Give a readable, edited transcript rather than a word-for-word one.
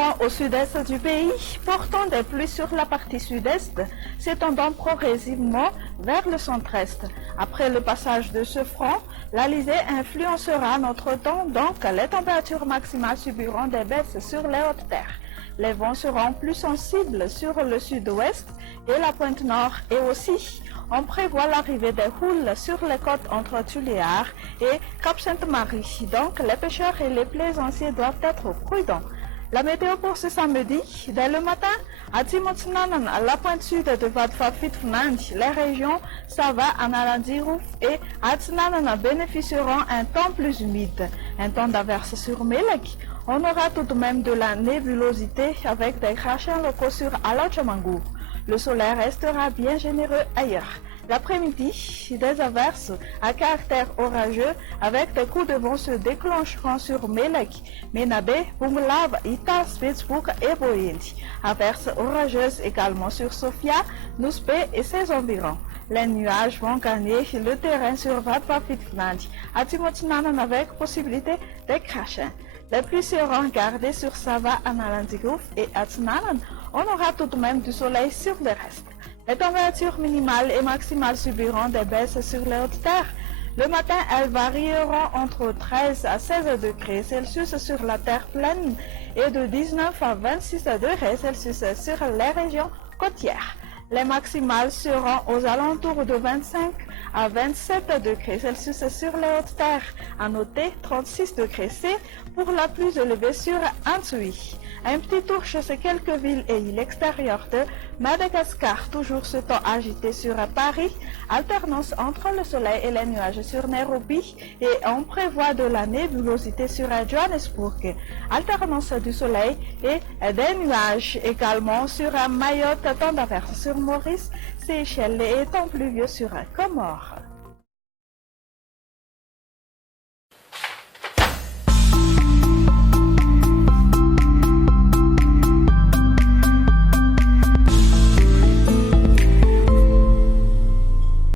front au sud-est du pays, portant des pluies sur la partie sud-est, s'étendant progressivement vers le centre-est. Après le passage de ce front, l'Alizé influencera notre temps, donc les températures maximales subiront des baisses sur les hautes terres. Les vents seront plus sensibles sur le sud-ouest et la pointe nord, et aussi on prévoit l'arrivée des houles sur les côtes entre Tuléar et Cap-Sainte-Marie. Donc les pêcheurs et les plaisanciers doivent être prudents. La météo pour ce samedi, dès le matin, à Timotsnanan, à la pointe sud de Vadfafitfnand, les régions Sava, Analandirouf et Atsnanan bénéficieront un temps plus humide. Un temps d'averse sur Melek. On aura tout de même de la nébulosité avec des crachats locaux sur Alachamangour. Le soleil restera bien généreux ailleurs. L'après-midi, des averses à caractère orageux avec des coups de vent se déclencheront sur Melek, Menabe, Bunglav, Ita, Spitzburg et Boyendi. Averses orageuses également sur Sofia, Nouspe et ses environs. Les nuages vont gagner le terrain sur Vadvafitfnand, à Timotsnanan avec possibilité de crachats. Les pluies seront gardées sur Sava, Analandigouf et Atsnanan. On aura tout de même du soleil sur le reste. Les températures minimales et maximales subiront des baisses sur les hautes terres. Le matin, elles varieront entre 13 à 16 degrés Celsius sur la terre pleine et de 19 à 26 degrés Celsius sur les régions côtières. Les maximales seront aux alentours de 25 à 27 degrés Celsius sur les hautes terres. À noter 36 degrés C pour la plus élevée sur Antsui. Un petit tour chez ces quelques villes et îles extérieures de Madagascar, toujours ce temps agité sur Paris, alternance entre le soleil et les nuages sur Nairobi et on prévoit de la nébulosité sur Johannesburg, alternance du soleil et des nuages également sur Mayotte, temps d'averse sur Maurice, Seychelles et temps pluvieux sur Comores.